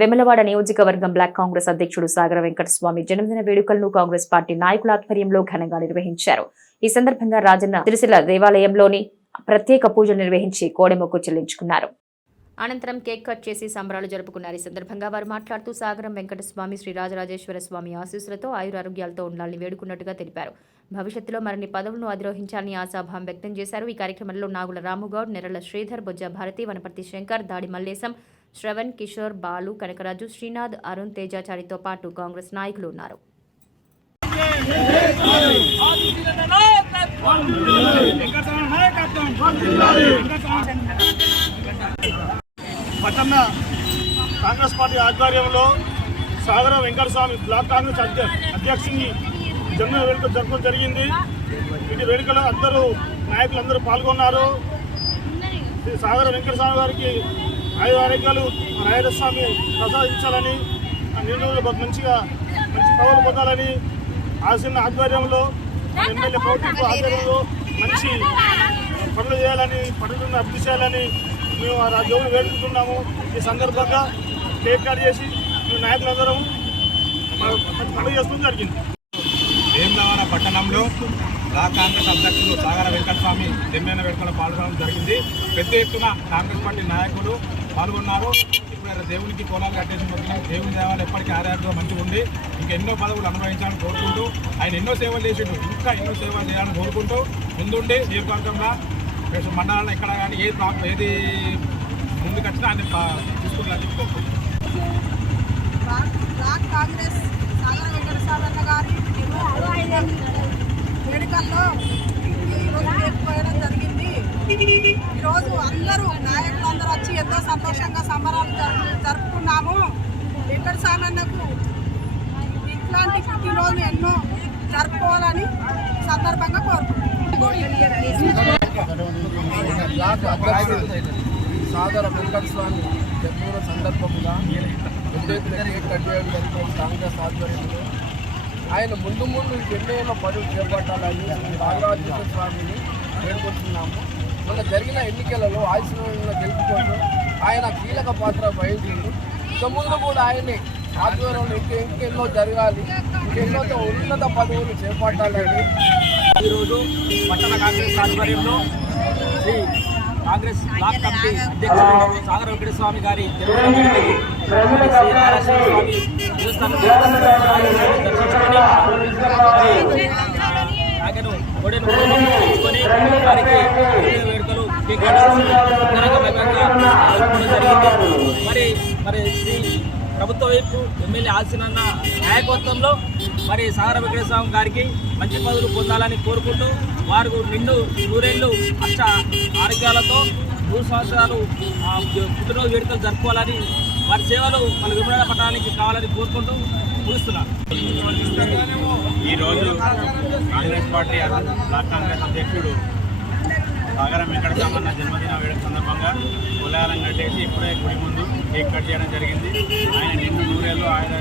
వెమలవాడ నియోజకవర్గం బ్లాక్ కాంగ్రెస్ అధ్యక్షుడు సాగర వెంకటస్వామి జన్మదిన వేడుకలను కాంగ్రెస్ పార్టీ నాయకుల ఆధ్వర్యంలో ఘనంగా నిర్వహించారు. ఈ సందర్భంగా రాజన్న తిరుసల దేవాలయంలోని ప్రత్యేక పూజలు నిర్వహించి కోడెమొక్కు చెల్లించుకున్నారు. అనంతరం కేక్ కట్ చేసి సంబరాలు జరుపుకున్నారు. ఈ సందర్భంగా వారు మాట్లాడుతూ సాగరం వెంకటస్వామి శ్రీ రాజరాజేశ్వర స్వామి ఆశీస్సులతో ఆయురారోగ్యాలతో ఉండాలని వేడుకున్నట్టుగా తెలిపారు. భవిష్యత్తులో మరిన్ని పదవులను అధిరోహించాలని ఆశాభావం వ్యక్తం చేశారు. ఈ కార్యక్రమంలో నాగుల రాముగౌడ్ నెరల శ్రీధర్ బొజ్జ భారతి వనపర్తి శంకర్ దాడి మల్లేశం శ్రవణ్ కిషోర్ బాలు కనకరాజు శ్రీనాథ్ అరుణ్ తేజాచారితో పాటు కాంగ్రెస్ నాయకులు ఉన్నారు. పట్టణ కాంగ్రెస్ పార్టీ ఆధ్వర్యంలో సాగర వెంకటస్వామి బ్లాక్ కాంగ్రెస్ అధ్యక్షుని జన్మ వేడుక జరపడం జరిగింది. వీటి వేడుకలో అందరూ నాయకులు అందరూ పాల్గొన్నారు సాగర వెంకటస్వామి గారికి ఐదు ఆరోగ్యాలు రాయలస్వామి ప్రసాదించాలని ఆ మంచిగా మంచి పదవులు పొందాలని ఆసిన ఆధ్వర్యంలో ఎమ్మెల్యే పౌరులకు ఆధ్వర్యంలో మంచి పనులు చేయాలని పనులను అభివృద్ధి చేయాలని మేము ఆ దేవుడు వేడుకుంటున్నాము. ఈ సందర్భంగా కేక్ కట్ చేసి మేము నాయకులందరం మంచి పండుగ చేసుకుని జరిగింది. వేములవాడ పట్టణంలో రా కాంగ్రెస్ అధ్యక్షులు సాగర వెంకటస్వామి జన్మదిన వేడుకలో పాల్గొనడం జరిగింది. పెద్ద ఎత్తున కాంగ్రెస్ పార్టీ నాయకులు పాల్గొన్నారు. ఇప్పుడు దేవునికి కోలాలు కట్టేసి దేవుని దేవాలు ఎప్పటికీ ఆరోగ్యంగా మంచిగా ఉంది. ఇంకా ఎన్నో పదవులు అనుభవించాలని కోరుకుంటూ ఆయన ఎన్నో సేవలు చేసిండు ఇంకా ఎన్నో సేవలు చేయాలని కోరుకుంటూ ముందుండి నియోజకవర్గంలో రేపు మండలాల్లో ఎక్కడ కానీ ఏది ఏది ముందుకొచ్చినా ఆయన తీసుకుంటారని కోరుకుంటున్నాను కాంగ్రెస్ సాగర వెంకటస్వామి గారి వేడుకల్లో ఈరోజు కేక్ జరిగింది. ఈరోజు అందరూ నాయకులందరూ వచ్చి ఎంతో సంతోషంగా సంబరాలు జరుపుకున్నాము. వెంకటస్వామి అన్నకు ఇట్లాంటి పుట్టినరోజు ఎన్నో జరుపుకోవాలని సందర్భంగా కోరుకుంటున్నాను బ్లాక్ సాగర వెంకటస్వామి జన్మదిన సందర్భంగా పెద్ద కేక్ కట్ చేయడం కాంగ్రెస్ ఆధ్వర్యంలో ఆయన ముందు ముందు ఎన్నెన్నో పనులు చేపట్టాలని రాఘరాజేశ్వర స్వామిని వేడుకుంటున్నాము. మొన్న జరిగిన ఎన్నికలలో ఆయుష్యంగా గెలుపుకోవడం ఆయన కీలక పాత్ర వహించింది ఇక ముందు కూడా ఆయన్ని ఆధ్వర్యంలో ఇంకా ఇంకెన్నో జరగాలి ఇంకెన్నో ఉన్నత పదవులు చేపట్టాలని. ఈరోజు పట్టణ కాంగ్రెస్ ఆధ్వర్యంలో శ్రీ కాంగ్రెస్ బ్లాక్ కమిటీ అధ్యక్షుడు సాగర వెంకటస్వామి గారి దర్శించుకొని మరి వారికి వేడుకలు జరిగింది. మరి మరి శ్రీ ప్రభుత్వ వైపు ఎమ్మెల్యే ఆల్సినన్న నాయకత్వంలో మరి సాగర వెంకటస్వామి గారికి మంచి పదవులు పొందాలని కోరుకుంటూ వారు నిండు నూరేళ్ళు అష్ట ఆరోగ్యాలతో మూడు సంవత్సరాలు ఆ, పుట్టినరోజు వేడుకలు జరుపుకోవాలని వారి సేవలు మన విమల పట్టణానికి కావాలని కోరుకుంటూ ముగిస్తున్నాను. ఈరోజు కాంగ్రెస్ పార్టీ బ్లాక్ కాంగ్రెస్ అధ్యక్షుడు సాగర వెంకటరామన్న జన్మదిన వేడుక సందర్భంగా కులారం కట్టేసి ఇప్పుడే గుడి ముందు కేక్ కట్ చేయడం జరిగింది. ఆయన నిండు నూరేళ్ళు ఆయన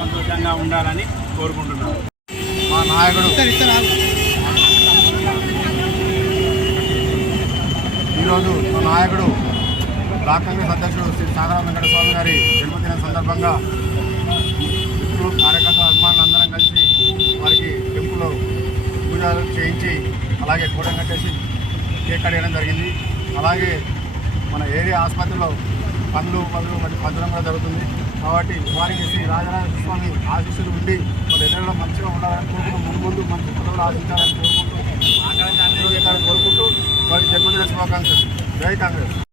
సంతోషంగా ఉండాలని కోరుకుంటున్నాను. మా నాయకుడు ఈరోజు మా నాయకుడు బ్లాక్ కాంగ్రెస్ అధ్యక్షుడు శ్రీ సాగర వెంకట స్వామి గారి జన్మదిన సందర్భంగా మిత్రులు కార్యకర్త అభిమానులు అందరం కలిసి వారికి టెంపుల్లో పూజలు చేయించి అలాగే కూడం కట్టేసి కేక్ కట్టేయడం జరిగింది. అలాగే మన ఏరియా ఆసుపత్రిలో పనులు పనులు మరి పంచడం కూడా జరుగుతుంది. కాబట్టి వారికి శ్రీ రాజరాజ స్వామి ఆశీస్సులు ఉండి వాళ్ళు ఎన్నడూ మంచిగా ఉండాలని కోరుకుంటూ ముందు ముందు మంచి పదవులు ఆశించాలని కోరుకుంటూ ఆరోగ్యాన్ని కోరుకుంటూ వారికి జై కాంగ్రెస్.